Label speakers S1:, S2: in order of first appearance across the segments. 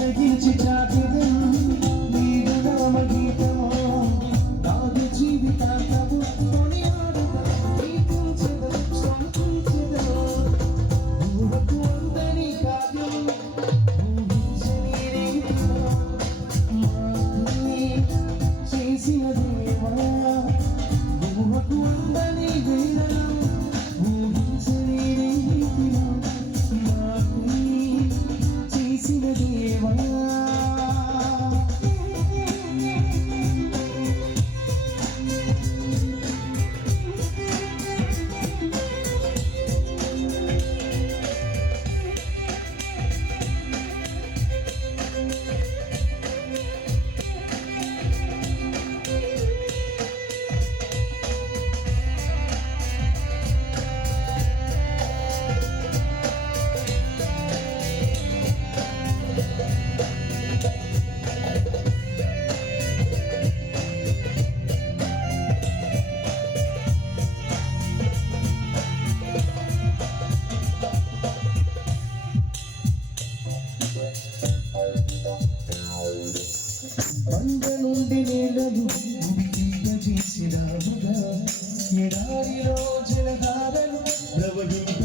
S1: వెలిగించి చాటుదం నీ గగనమ గీతమో నాది జీవితాంతము ఊహకు అందని వేదన ఊహించని రీతిలో ดีไว้ చేసినావుగా ఎడారిలో జలధారను ప్రవహింప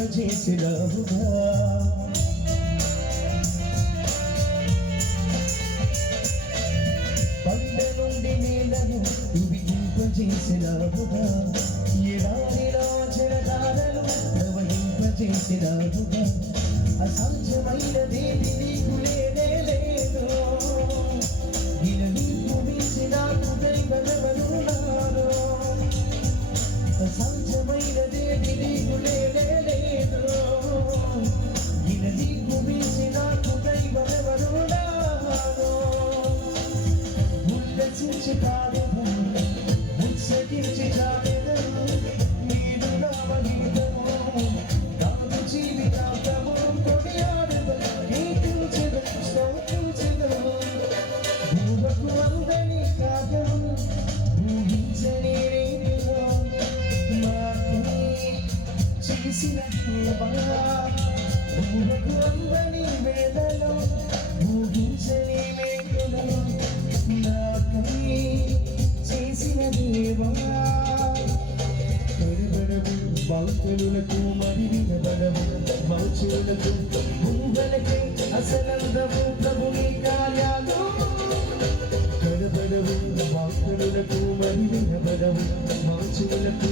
S1: నుండి నేలను ఉడికింప చేసినావుగా ఎడారిలో జలధారను ప్రవహింప చేసినావుగా అసాధ్యమైనదేది నీకు లేదు బలకరులకు మరి వినబడము మనుషులకు భూములకై అసలందము ప్రభుని కార్యాలు. కనబడవు భక్తులకు మరి వినబడవు మనుషులకు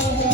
S1: Thank you.